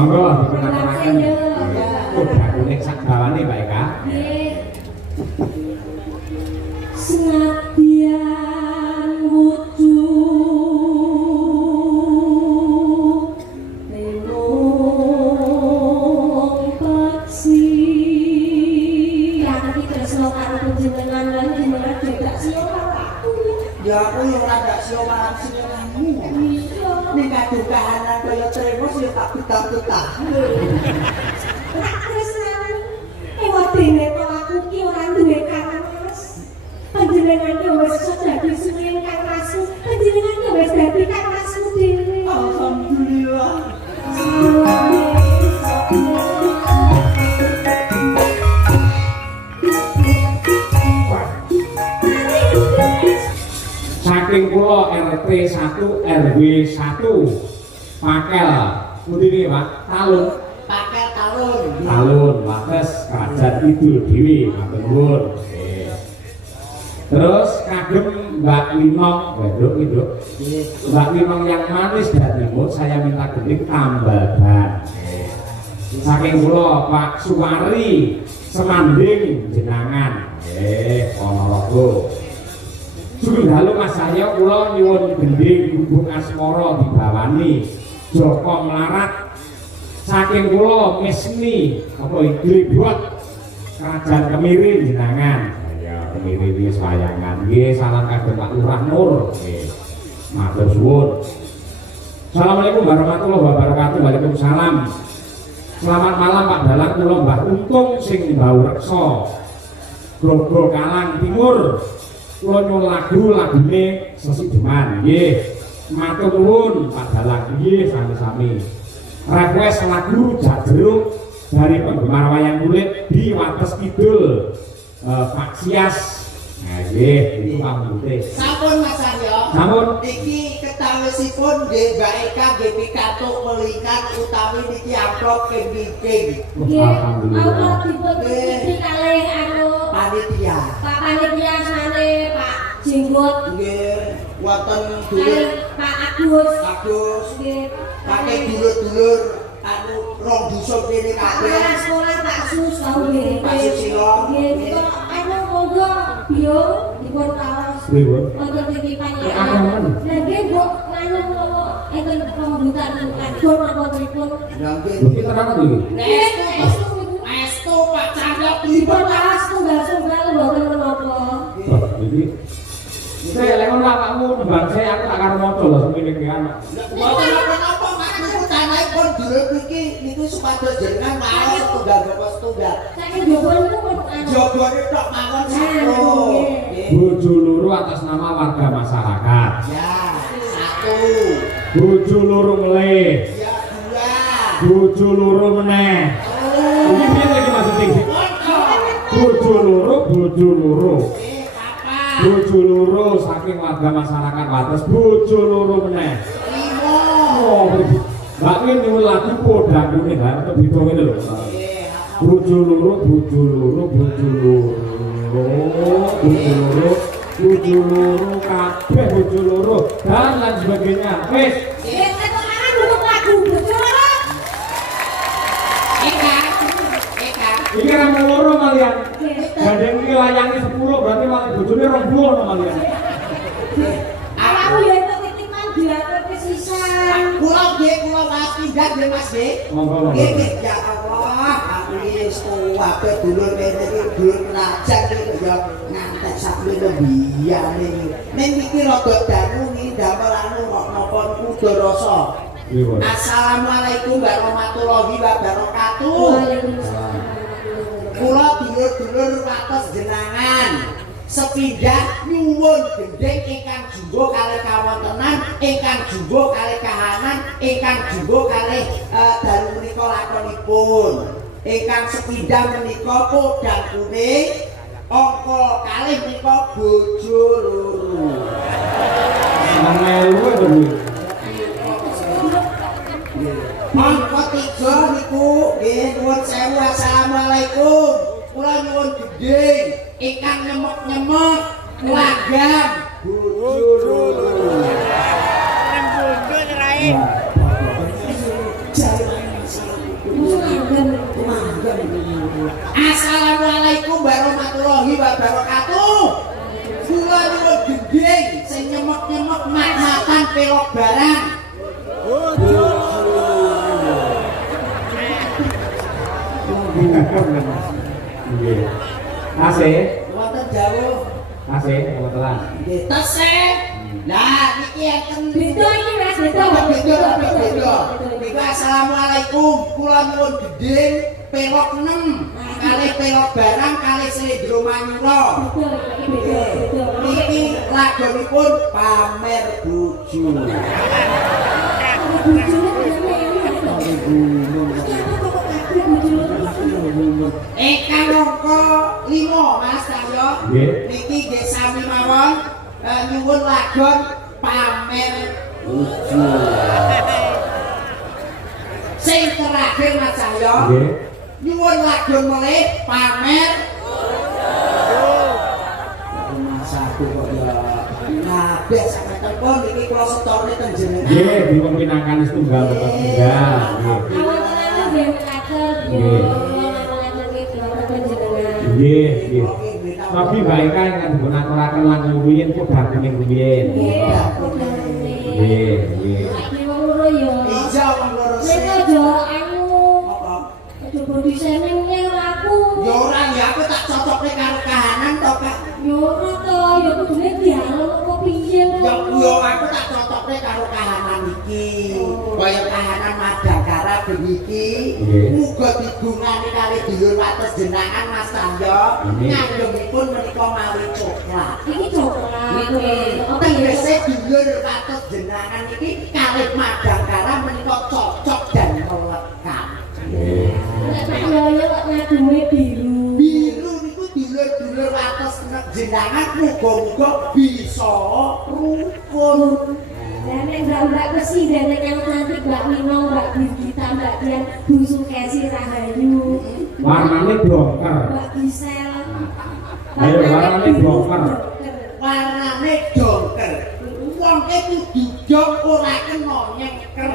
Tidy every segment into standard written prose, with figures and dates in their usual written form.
Monggo dipunaturaken. Udah kuning sak bawane Mbak Eka. Senadyan wujud lemong paksi yang ditresno karo panjenengan lan jenengan juga sio karo aku. Ya aku yo ora ndak sio marang senenganmu. Iya. Nek kadung kahanan kaya tremos yo tak betah-betah. Tak tresnani. Ewadene to aku ki ora duwe kangen Mas. Panjenengan yo wis dadi suwing Kang Rasu. Panjenengan yo wis dadi Kang Rasu dhewe. Alhamdulillah. Saking kula RT 1 RW 1 Pakel pundi niki Pak? Talun. Pakai talun. Talun wates Kerajaan Kidul dhewe matur nuwun. Terus kagem Mbak Winong, Nduk Nduk. Mbak Winong yang manis dan imut saya minta gending tambal ban. Saking kula Pak Suwari Semanding jenangan. Ponorogo. Sugeng dalu Mas saya kula nyuwun gending Bubuk Asmara dibawani Joko Melarat. Saking kula Misni apa Glebot Kerajaan Kemiri jenengan. Ya Kemiri wis wayangan. Nggih salam kagem Pak Lurah Nur. Nggih. Matur suwun. Assalamualaikum warahmatullahi wabarakatuh. Waalaikumsalam. Selamat malam Pak Dalang kula Mbah Untung sing Mbau Reksa. Grogol Kalang Timur. Kula nyuwun lagune Sesideman. Nggih. Matur nuwun Pak Dalang. Nggih sami-sami. Request lagu Jak Jeruk dari penggemar wayang kulit di Wates Kidul Pak Sias. Nah nggih itu pamute. Sampun Mas Aryo. Sampun. Iki ketawisipun nggih Mbak Eka nggih pikantuk melingkar utawi niki amplop ping-ping. Nggih, Alhamdulillah. Allah dipuntuti kalih anu Panitia. Pak Panitia sane Pak Jenggot Nggih wonten dulur kalih Pak Agus. Agus. Nggih. Pakai dulur-dulur anu rong dusun kene kabeh. Kepala sekolah Pak Sus tau nggih. Pak Susilo. Nggih, kita anu monggo biung dipun kaos. Pripun? Wonten titipan ya. Akan. Lah nggih Bu, nganu enten pembukaan kantor apa pripun? Ya nggih. Iki terang iki. Estu Pak Chandra Dipun kaos tunggal-tunggal mboten menapa. Wah iki saya lek ngono awakmu nembang saya aku tak karo maca lho semene iki anak. Mboten napa-napa Pak niku tanahipun dulur niki niku supados jenengan maos tunggal bapak setunggal. Saking jowo niku pun anu. Jogone tok mawon satu. Nggih. Bojo loro atas nama warga masyarakat. Ya, satu. Bojo loro meleh. Ya, dua. Bojo loro meneh. Iki piye iki maksudnya? Bojo loro, bojo loro. Papat. Bojo loro saking warga masyarakat Wates, bojo loro meneh. Lima. Oh, Mbak Win nyuwun lagu podang kuning ha, untuk bidang ngene lho. Bojo loro, bojo loro, bojo loro. Bojo loro, bojo loro kabeh bojo loro dan lain sebagainya. Wis. Nggih, keterangan untuk lagu bojo loro. Eka. Iki ra loro malian. Nggih. Gandeng iki layange 10 berarti malah bojone 20 malian. Awakmu ya entuk titipan diatur kesisan. Kula nggih kula maaf pindah nggih Mas nggih. Monggo monggo. Nggih nggih ya Allah, aku iki wis tuwabe dulur kene iki dulur kerajaan iki ya ngantek sakmene lembiyane iki. Ning iki rada dangu iki damel anu kok napa kudu rasa. Pripun? Assalamualaikum warahmatullahi wabarakatuh. Waalaikumsalam. Kula dulur-dulur wates jenengan sepindah nyuwun gendeng ingkang jumbo kalih kawontenan, ingkang jumbo kalih kahanan, ingkang jumbo kalih dalu menika lakonipun. Ingkang sepindah menika podang kuning, angka kalih menika bojo loro. Melu to kuwi. Angka 3 niku nggih nuwun sewu assalamualaikum. Kula nyuwun gendeng ingkang nyemek-nyemek lagam bojo loro. Assalamualaikum warahmatullahi wabarakatuh. Kula nyuwun gending sing nyemek-nyemek mak-makan pelok barang. Nggih. Asih, Wonten jauh. asih kebetulan. Nggih, tesih. Lah niki enten Beda iki Mas, beda. beda. Niku assalamualaikum. Kula nyuwun gending pelok 6 kali pelok barang kali slendro manyura. Beda iki beda. Niki lagunipun pamer bojo. Bojone Ingkang angka 5 Mas Cahyo. Nggih. Niki nggih sami mawon nyuwun lagon pamer bojo. Sing terakhir Mas Cahyo. Nggih. Nyuwun lagon mulih pamer Mas aku kok ya kabeh saketan pun niki kula setorne teng jenengan. Nggih, dipun pinakan setunggal bapak tunggal. Nggih. Awal tenan nggih kakel yo. Awal-awal iki wonten panjenengan. Nggih, nggih. Tapi baik kan kan dipun aturaken langkung rumiyin padha kuning rumiyin. Nggih, Nggih, nggih. iki wong loro yo. Iya wong loro Nek sih. aja anu Apa? coba diseneng karo aku. Ya ora ya aku tak cocokne karo kahanan to, Kak. Yo ora to, yo kudune dialog apa piye Ya ngono. yo aku tak cocokne karo kahanan iki. Kaya kahanan Madangkara beniki. Nggih. Muga digungani kali dulur wates jenengan Mas Cahyo. Amin. Ngandungipun menika mawi coklat. Iki coklat. Niki Apa ya? tegese dulur wates jenengan iki kali Madangkara menika cocok dan melekat. Nggih. Nek tak yoyo ngadume biru. Biru niku dulur-dulur wates nek jenengan muga-muga bisa rukun. Dan nek mbak presiden yang cantik Mbak Minong, Mbak Birgita, Mbak Dian, Bu Sukesi Rahayu, Warnane blongker. Mbak Gisel. Ayo, warnane blongker. Warnane dongker. Wong e kudu dong ora kena nyeker.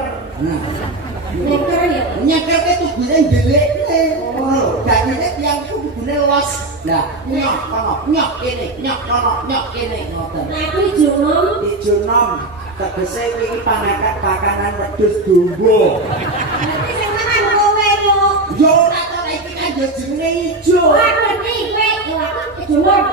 Nyeker ya. Nyeker ke tugune ndelikne. Ngono. Dadine tiyang ku kudune los. Lah, nyok kono, nyok kene, nyok kono, nyok kene ngoten. Nah aku ijo nom. Ijo nom tegese iki pakanan wedhus dombo. Nanti sing mangan kowe yo. Yo ora to iki kan yo jenenge ijo. Ora ngerti kowe yo aku ijo nom.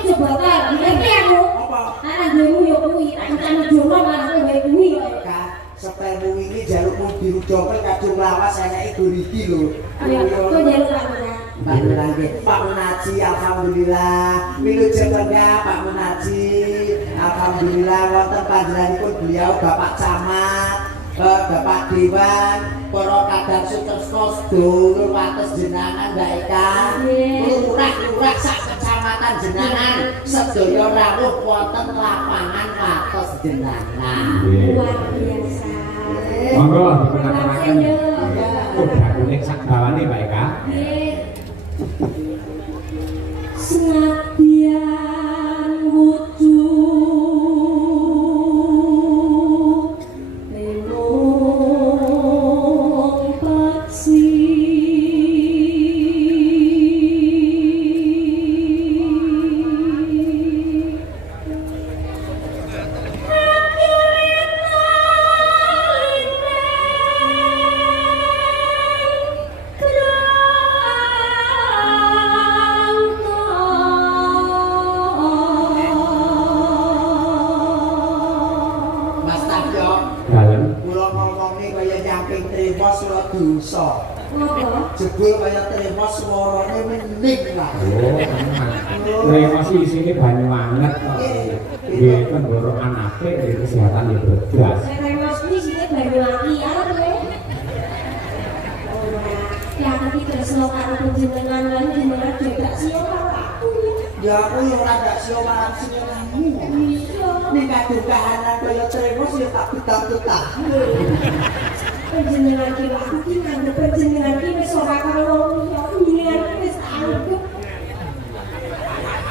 Ijo bakar. Ngerti aku. Apa? Ana ngemu yo kuwi, tak ijo nom ana kowe kuwi yo. Kak, sepelmu ini jalukmu biru dompet kadung lawas enake goriki lho. Ayo, kowe njaluk aku ya. Pak Munaji, Pak Munaji, alhamdulillah. Wilujeng tengah Pak Munaji. Alhamdulillah wonten panjenenganipun beliau Bapak Camat, Bapak Dewan, para kadang sutresna sedulur wates jenengan baik kan. Lurah-lurah sak kecamatan jenengan sedaya rawuh wonten lapangan wates jenengan. Nggih. Luar biasa. Monggo dipun aturaken. Padha kuning sak dawane Pak Eka. Senadyan wujud lemong paksi Mas Tahyo, Dalem. kula ngomongnya kaya nyamping trimo surat dosa. Ngopo? Jebul kaya trimo suaranya mening lah. Oh, tenan. Terima sih isine banyu anget kok. Nggih, tenggorokan apik, nggih, kesehatan ya bergas. Saya mas ini sini baru lagi ya kowe. Ya tapi tresno karo panjenengan lan jenengan juga sio karo aku. Ya aku yang rada sio marang sinyamu. Iya. Nek kadung kahanan kaya trimo sih tak betah-betah. Panjenengan ki aku ki ngandhep panjenengan ki wis ora karo wong liya, jenengan ki wis anggap.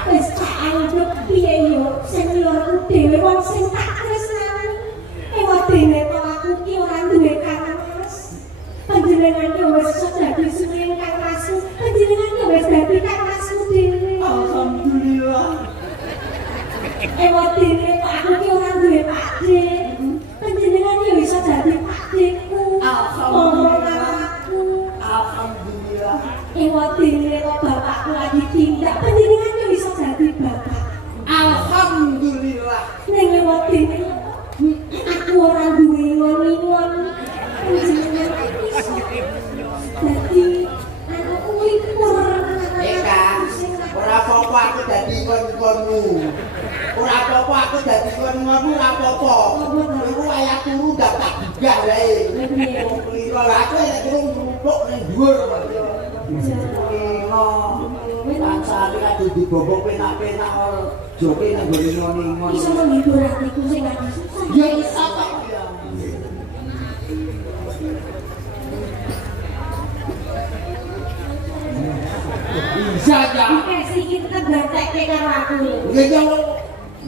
Wis tak anggap piye yo sing loro dhewe wong sing tak tresnani. Ewadene to aku ki ora duwe kangen Mas. Panjenengan panjenengan ki wis iso dadi suwing Kang Rasu. Panjenengan ki wis dadi Kang Rasu dhewe. Alhamdulillah. Wadine kok aku ki ora duwe pakde. Panjenengan yo iso dadi pakdeku. Alhamdulillah. Wadine kok bapakku lagi tindak. Panjenengan yo iso dadi bapak. Alhamdulillah. Ning wadine aku ora duwe ngon-ngon. Panjenengan iso dadi aku lipur. Kang, ora apa-apa aku dadi kon-konmu. Ora apa-apa aku dadi kon-konmu, ora apa-apa. Iku wayah turu dapat digah wae. Wong kliro aku nek turu numpuk ning dhuwur. Pancane kadhe dibobok penak-penak joke nang gone ngon-ngon. Iso menghibur hatiku sing lagi susah. Ya iso kok. Bisa ya. Kasih kita gantek karo aku. Nggih ya.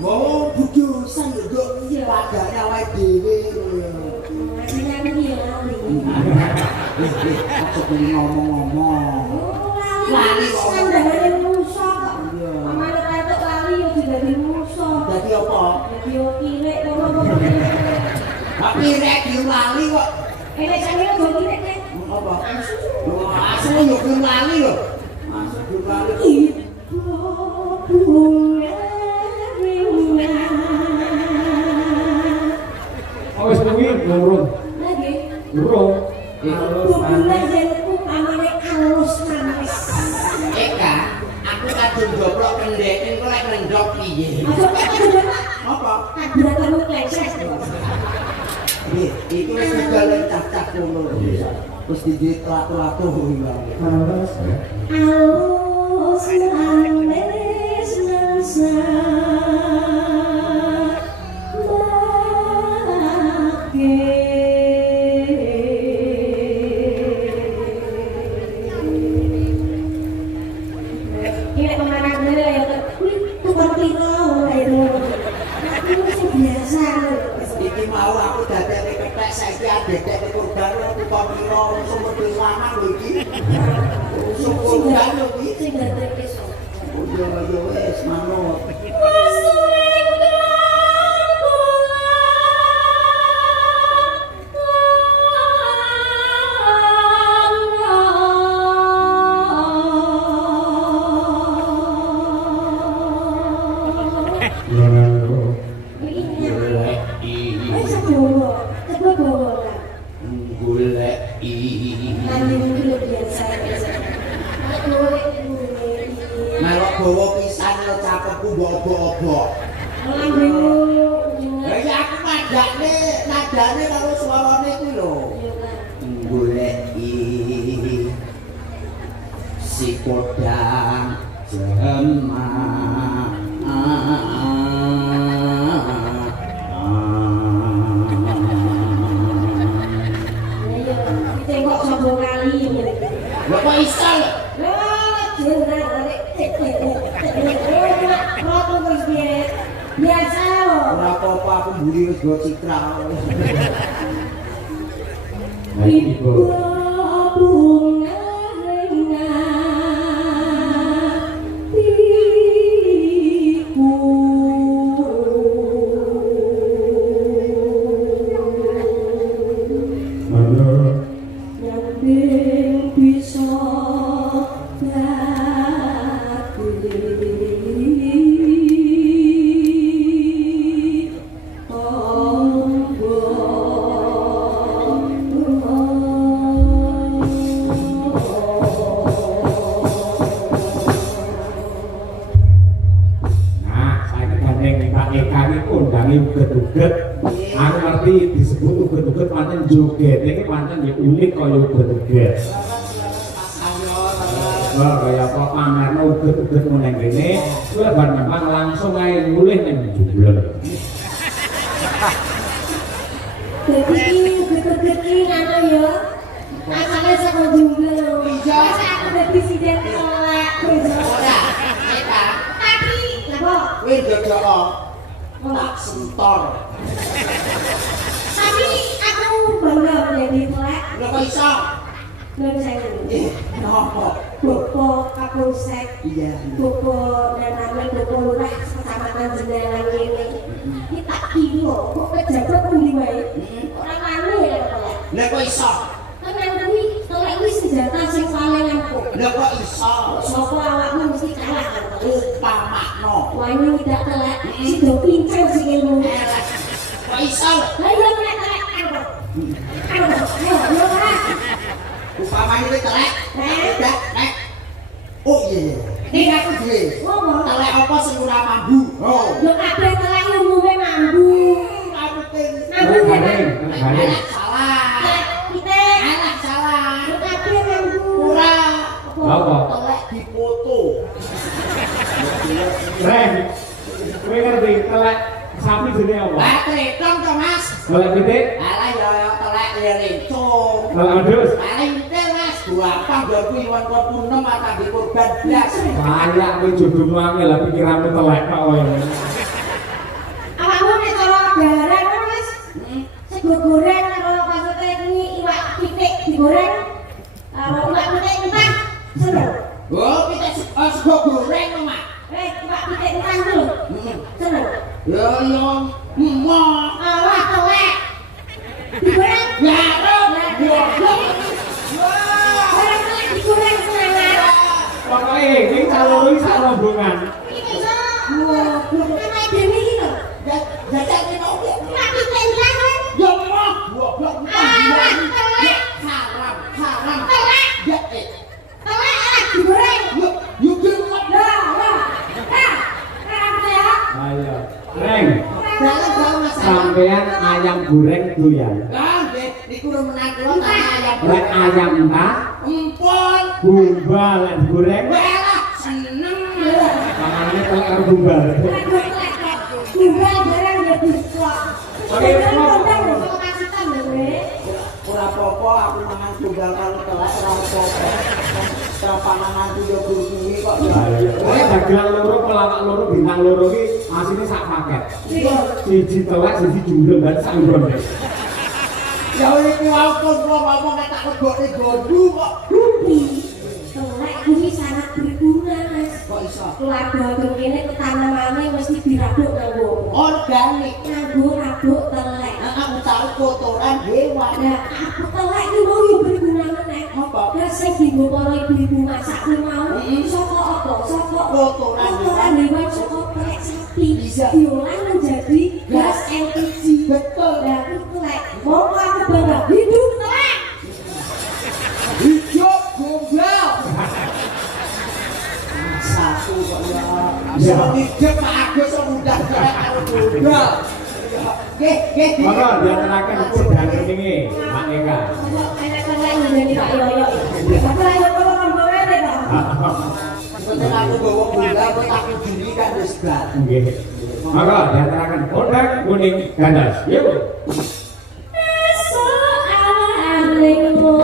Wow, bujusan lho, padane awake dhewe lho. Nyanyi iki ya lali. Aku pengen ngomong-ngomong. Lali sandangane musa kok. Amane katok lali yo dadi musa. Dadi apa? Dadi yo kirek ngono. Tapi rek lali kok. Nek sampe yo kirek nek. Apa? Asli yo lali lho. Masuk lali. Oh, wis kuwi durung. Lagi. Durung. Halus Bulan jenku amane alus manis. Eka, aku kadung joplok kendhek engko lek ngendhok piye? Apa? Kadang kamu kleset. Iki wis digale cacak ngono. Terus dijit latu-latu ilang. halus. Alus manis nasa. Iki mau aku dadane kepek saiki adek-adek kurban aku kok piro langsung medhe lanang lho iki. Langsung kurban lho iki. Sing ngerti iso. Yo wis manut. Melok bawa pisan lo cakepku mbok-mbok. Ya ya aku nadane karo suarane kuwi lho. Goleki si podang jemaah. Tengok sombong kali. Lha kok iso lho? Biasa loh. Ora apa-apa aku mburi wis go citra. Ibu. Bunga uget-uget. Aku ngerti disebut uget-uget pancen joget. Iki pancen ya unik kaya uget-uget. Wah, kaya apa pamerno uget-uget ngene kene, kuwi bar memang langsung ae mulih ning jumlah. Jadi uget-uget iki ngono ya. Asale saka jumlah. Iya, aku dadi presiden kelak. Ora, eta. Tapi, napa? Kuwi jojok tak sentor. Tapi aku bangga menjadi telek. Lha kok iso? Nun sewu. Nopo? Bopo Kapolsek. Iya. Bopo dan namanya Bopo Lurah Kecamatan Jenderal ini. Ini tak kilo, kok pejabat pundi wae. Ora wani ya kok. Lah kok iso? Tenan kuwi, telek kuwi senjata sing paling ampuh. Lah kok iso? Sapa awakmu mesti kalah kan. Upamakno. Wah ini tidak telek, sido pincang sing ilmu. Kok iso? Lah iya nek telek kan. Ayo, Pak. Upamane kowe telek. Nek. Oh iya. Iki aku dhewe. Ngopo? Telek apa sing ora mambu? Oh. Lho kabeh telek umume mambu. Aku ting. Mambu ya kan? Alah salah. Telek pitik. Alah salah. Lho kabeh mambu. Ora. Apa? Telek dipoto. Reng. Kowe ngerti telek sapi jenenge apa? Lah tretong to, Mas. Telek pitik, Alah ya telek lencong. telek adus. Paling penting Mas, apa nggo iwan punem atau di korban blas. Kayak kowe jodohmu angel lah pikiranmu telek kok kowe. Awakmu nek cara garang kan, Mas? Sego goreng karo maksudnya ini iwak pitik digoreng. Karo iwak pitik mentah. Seneng. Oh, kita sego goreng to, Mas. Iwak pitik mentah itu lho. Seneng. Ya yo emoh. Alah telek. Digoreng. Garep. Goblok. Barang telek digoreng senengan. Pokoke iki calon iki sak rombongan. Iki iso. Wah, kan dhewe iki lho. Jajak ini oke. Iwak pitik mentah kan. Ya emoh. Goblok. Alah telek. Haram. Telek. Ya Telek alah digoreng. Yuk gelap. Ayo. Reng, Dalam Mas. sampean ayam goreng doyan. Lah, nggih, niku remenan kula ayam. Lek ayam entah, Empon. gumba lek digoreng. Walah, seneng. Panganane telek karo gumba. Tunggal barang ya bisa. Oke, Kondang lho kasitan lho, Bre. Ora apa-apa aku mangan tunggal karo telek ora apa-apa. Pangananku yo kuwi kok ya. Kowe dagelan loro, pelawak loro, bintang loro iki asine sak paket. Iya. Siji telek, siji jumble dan sak nggone. Ya iki aku ngomong nek tak lebokne gondu kok. Rupi. Telek kuwi sangat berguna, Mas. Kok iso? Keluarga kene ketanamane mesti dirabuk nganggo Organik. nganggo rabuk telek. Aku tahu kotoran hewan. Nah, aku telek iki mau yo berguna meneh. Apa? Lah sing dienggo para ibu-ibu masak kuwi mau saka apa? Saka Kotoran hewan saka telek sapi. Bisa. Diolah menjadi gas LPG. Betul. Lah aku telek. Mau aku bangga hidup telek. Hidup gombal. Satu kok ya. Ya. Hidup Pak Agus kok mudah telek karo gombal. Nggih. Monggo diaturaken sedang ini, Mak Eka. Enak-enak ngene Pak Yoyo. Apa ayo kok rombongan to? Betul aku bawa bola kok tak kuduni kan wis bar. Nggih. Monggo diaturaken kodang kuning gandas. Yuk. Esok aringmu.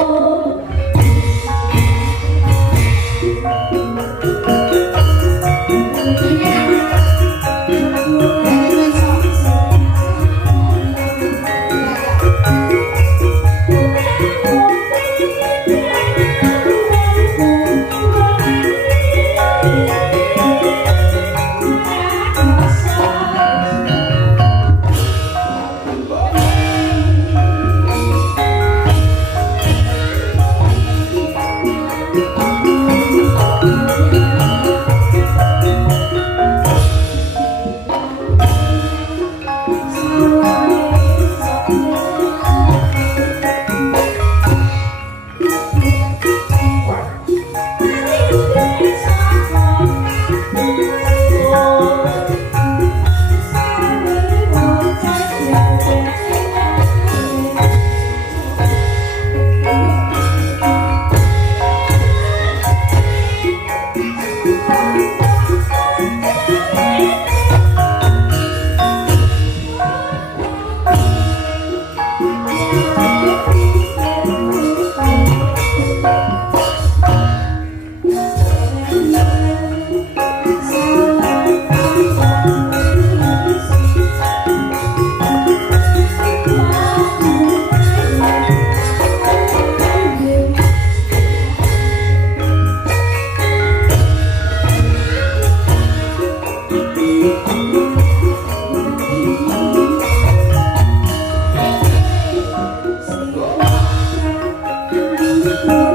Thank